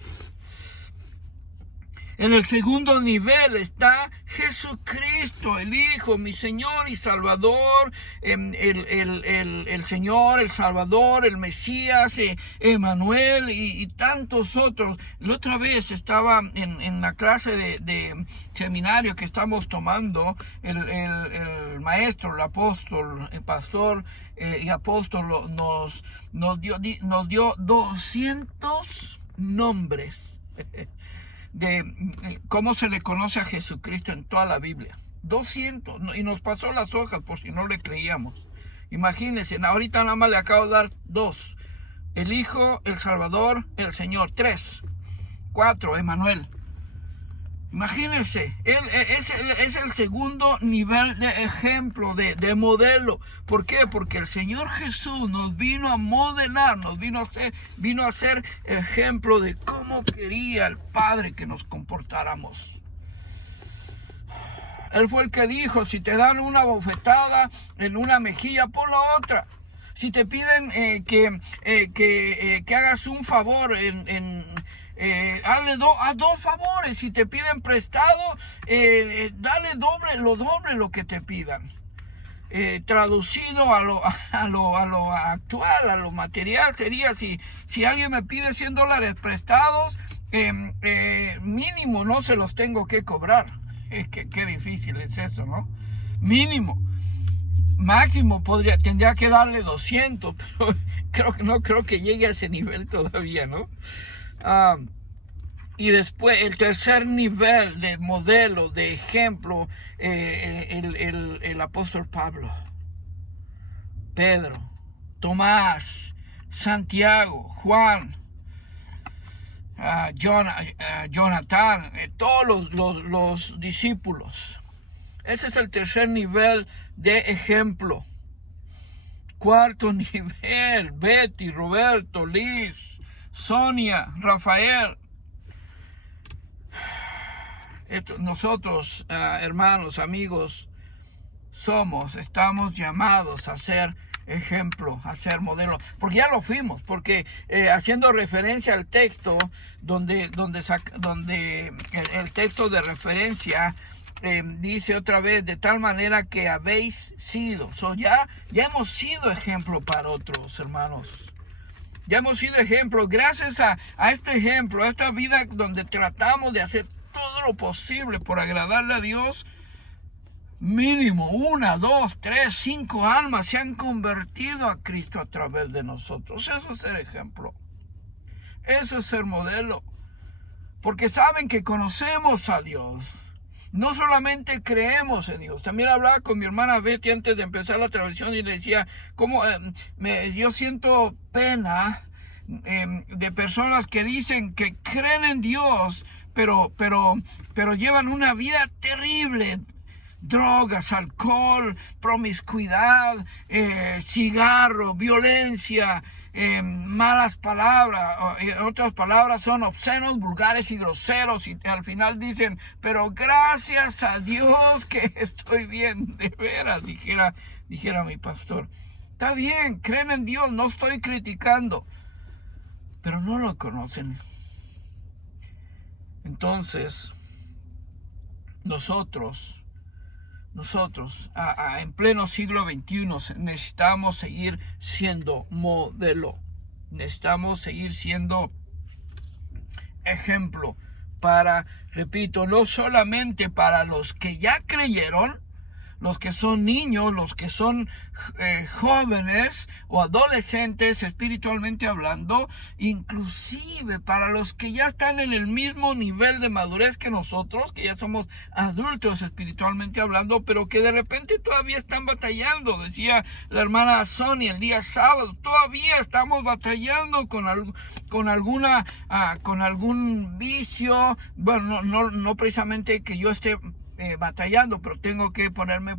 En el segundo nivel está Jesucristo, el Hijo, mi Señor y Salvador, el Señor, el Salvador, el Mesías, Emanuel y tantos otros. La otra vez estaba en la clase de seminario que estamos tomando, el maestro, el apóstol, el pastor y apóstol nos dio 200 nombres de cómo se le conoce a Jesucristo en toda la Biblia. 200, y nos pasó las hojas por si no le creíamos. Imagínense, ahorita nada más le acabo de dar 2. El Hijo, el Salvador, el Señor. 3, 4, Emanuel. Imagínense, él es el segundo nivel de ejemplo, de modelo. ¿Por qué? Porque el Señor Jesús nos vino a modelar, vino a ser ejemplo de cómo quería el Padre que nos comportáramos. Él fue el que dijo, si te dan una bofetada en una mejilla, pon la otra. Si te piden que hagas un favor hazle a 2 favores. Si te piden prestado, dale doble lo que te pidan. Traducido a lo actual, a lo material, sería si alguien me pide $100 prestados, mínimo no se los tengo que cobrar. Qué difícil es eso, ¿no? Mínimo. Máximo tendría que darle 200, pero no creo que llegue a ese nivel todavía, ¿no? Y después el tercer nivel de modelo, de ejemplo, el apóstol Pablo, Pedro, Tomás, Santiago, Juan, Jonathan, todos los discípulos. Ese es el tercer nivel de ejemplo. Cuarto nivel, Betty, Roberto, Liz, Sonia, Rafael. Nosotros, hermanos, amigos, estamos llamados a ser ejemplo, a ser modelo, porque ya lo fuimos, porque haciendo referencia al texto, donde el texto de referencia dice otra vez, de tal manera que habéis sido, ya hemos sido ejemplo para otros, hermanos. Ya hemos sido ejemplo, gracias a este ejemplo, a esta vida donde tratamos de hacer todo lo posible por agradarle a Dios. Mínimo 1, 2, 3, 5 almas se han convertido a Cristo a través de nosotros. Eso es ser ejemplo. Eso es ser modelo. Porque saben que conocemos a Dios. No solamente creemos en Dios. También hablaba con mi hermana Betty antes de empezar la transmisión y le decía, yo siento pena de personas que dicen que creen en Dios, pero llevan una vida terrible. Drogas, alcohol, promiscuidad, cigarro, violencia, malas palabras, otras palabras son obscenos, vulgares y groseros, y al final dicen, pero gracias a Dios que estoy bien, de veras, dijera mi pastor. Está bien, creen en Dios, no estoy criticando, pero no lo conocen. Entonces, nosotros nosotros en pleno siglo XXI necesitamos seguir siendo modelo. Necesitamos seguir siendo ejemplo para, repito, no solamente para los que ya creyeron, los que son niños, los que son jóvenes o adolescentes espiritualmente hablando, inclusive para los que ya están en el mismo nivel de madurez que nosotros, que ya somos adultos espiritualmente hablando, pero que de repente todavía están batallando. Decía la hermana Sonia el día sábado, todavía estamos batallando con algún vicio. Bueno, no precisamente que yo esté batallando, pero tengo que ponerme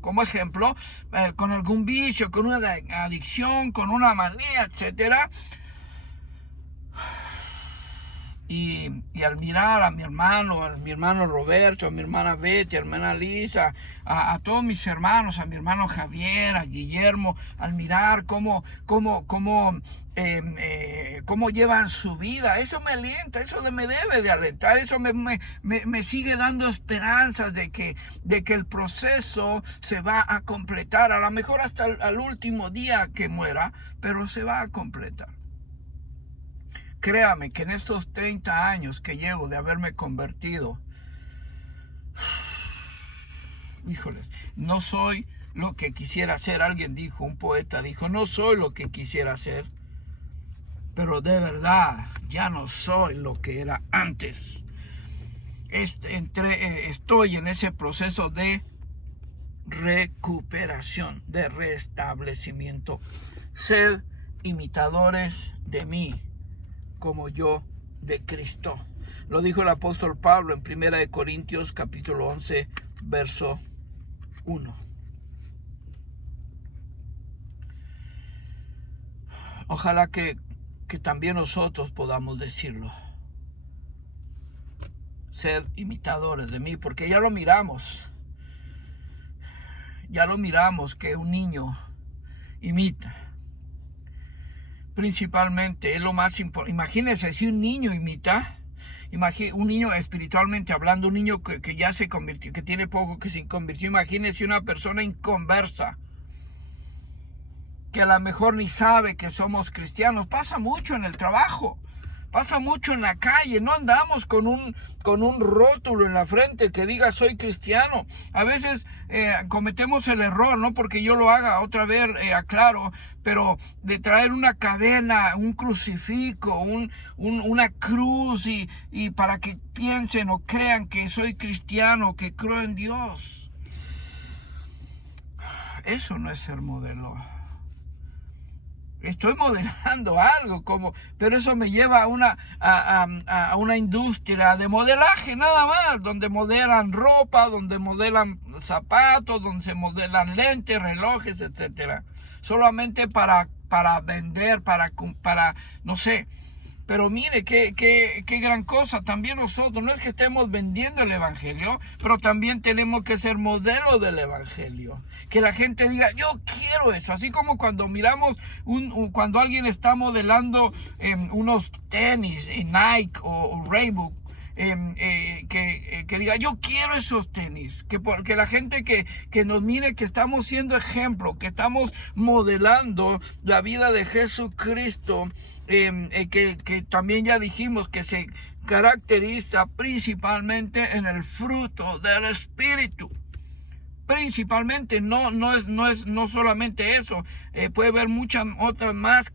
como ejemplo, con algún vicio, con una adicción, con una manía, etcétera. Y al mirar a mi hermano Roberto, a mi hermana Betty, a mi hermana Lisa, a todos mis hermanos, a mi hermano Javier, a Guillermo, al mirar cómo llevan su vida, eso me alienta, eso me debe de alentar, eso me sigue dando esperanzas de que el proceso se va a completar, a lo mejor hasta el último día que muera, pero se va a completar. Créame que en estos 30 años que llevo de haberme convertido, híjoles, no soy lo que quisiera ser. Alguien dijo, un poeta dijo, no soy lo que quisiera ser, pero de verdad ya no soy lo que era antes. Estoy en ese proceso de recuperación, de restablecimiento. Sed imitadores de mí, como yo de Cristo. Lo dijo el apóstol Pablo en 1 Corintios capítulo 11, verso 1. Ojalá que también nosotros podamos decirlo. Sed imitadores de mí, porque ya lo miramos. Ya lo miramos que un niño imita. Principalmente es lo más importante. Imagínense si un niño imita, un niño espiritualmente hablando, un niño que ya se convirtió, que tiene poco que se convirtió. Imagínense una persona inconversa, que a lo mejor ni sabe que somos cristianos. Pasa mucho en el trabajo, pasa mucho en la calle. No andamos con un rótulo en la frente que diga soy cristiano. A veces cometemos el error, no porque yo lo haga, otra vez aclaro, pero de traer una cadena, un crucifijo, una cruz y para que piensen o crean que soy cristiano, que creo en Dios. Eso no es ser modelo. Estoy modelando algo, pero eso me lleva a una industria de modelaje nada más, donde modelan ropa, donde modelan zapatos, donde se modelan lentes, relojes, etcétera. Solamente para vender, para no sé. Pero mire, qué gran cosa. También nosotros, no es que estemos vendiendo el evangelio, pero también tenemos que ser modelo del evangelio. Que la gente diga, yo quiero eso. Así como cuando miramos, cuando alguien está modelando unos tenis Nike o Reebok, que diga, yo quiero esos tenis, porque la gente que nos mire que estamos siendo ejemplo, que estamos modelando la vida de Jesucristo, que también ya dijimos que se caracteriza principalmente en el fruto del Espíritu. Principalmente, no solamente eso, puede haber muchas otras más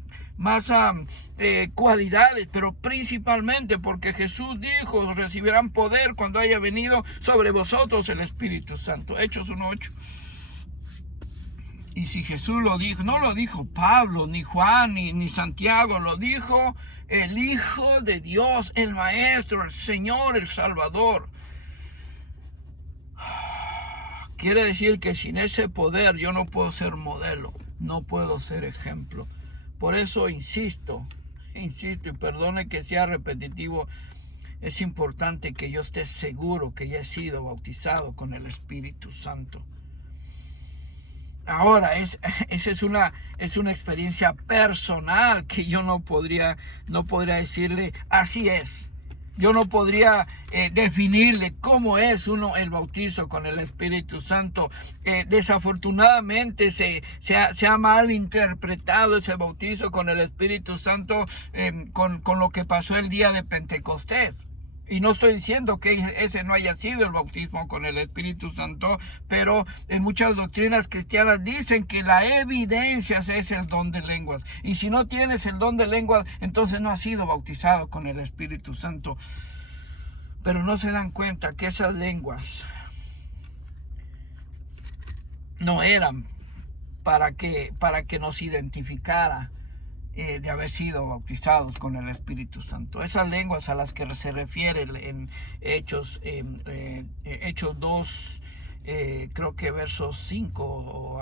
cualidades, pero principalmente porque Jesús dijo, recibirán poder cuando haya venido sobre vosotros el Espíritu Santo. Hechos 1:8. Y si Jesús lo dijo, no lo dijo Pablo, ni Juan, ni Santiago, lo dijo el Hijo de Dios, el Maestro, el Señor, el Salvador. Quiere decir que sin ese poder yo no puedo ser modelo, no puedo ser ejemplo. Por eso insisto, y perdone que sea repetitivo, es importante que yo esté seguro que ya he sido bautizado con el Espíritu Santo. Ahora, esa es una experiencia personal que yo no podría decirle, así es. Yo no podría definirle cómo es el bautizo con el Espíritu Santo. Desafortunadamente se ha mal interpretado ese bautizo con el Espíritu Santo con lo que pasó el día de Pentecostés. Y no estoy diciendo que ese no haya sido el bautismo con el Espíritu Santo, pero en muchas doctrinas cristianas dicen que la evidencia es el don de lenguas. Y si no tienes el don de lenguas, entonces no has sido bautizado con el Espíritu Santo. Pero no se dan cuenta que esas lenguas no eran para que nos identificara de haber sido bautizados con el Espíritu Santo. Esas lenguas a las que se refiere en Hechos 2, creo que versos 5 o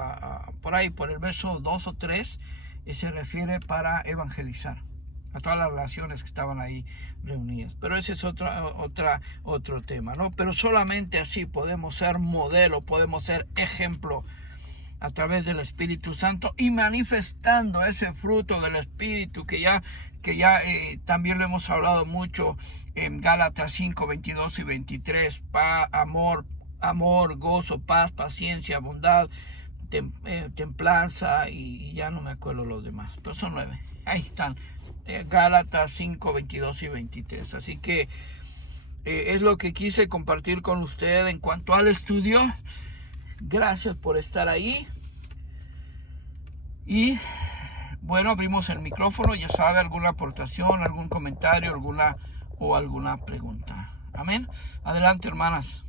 por ahí, por el verso 2 o 3, se refiere para evangelizar a todas las relaciones que estaban ahí reunidas. Pero ese es otro tema, ¿no? Pero solamente así podemos ser modelo, podemos ser ejemplo a través del Espíritu Santo y manifestando ese fruto del Espíritu que ya también lo hemos hablado mucho en Gálatas 5, 22 y 23, amor, gozo, paz, paciencia, bondad, templanza y ya no me acuerdo los demás, pero son 9, ahí están, Gálatas 5, 22 y 23, así que es lo que quise compartir con usted en cuanto al estudio. Gracias por estar ahí. Y bueno, abrimos el micrófono. Ya sabe, alguna aportación, algún comentario, alguna pregunta. Amén. Adelante, hermanas.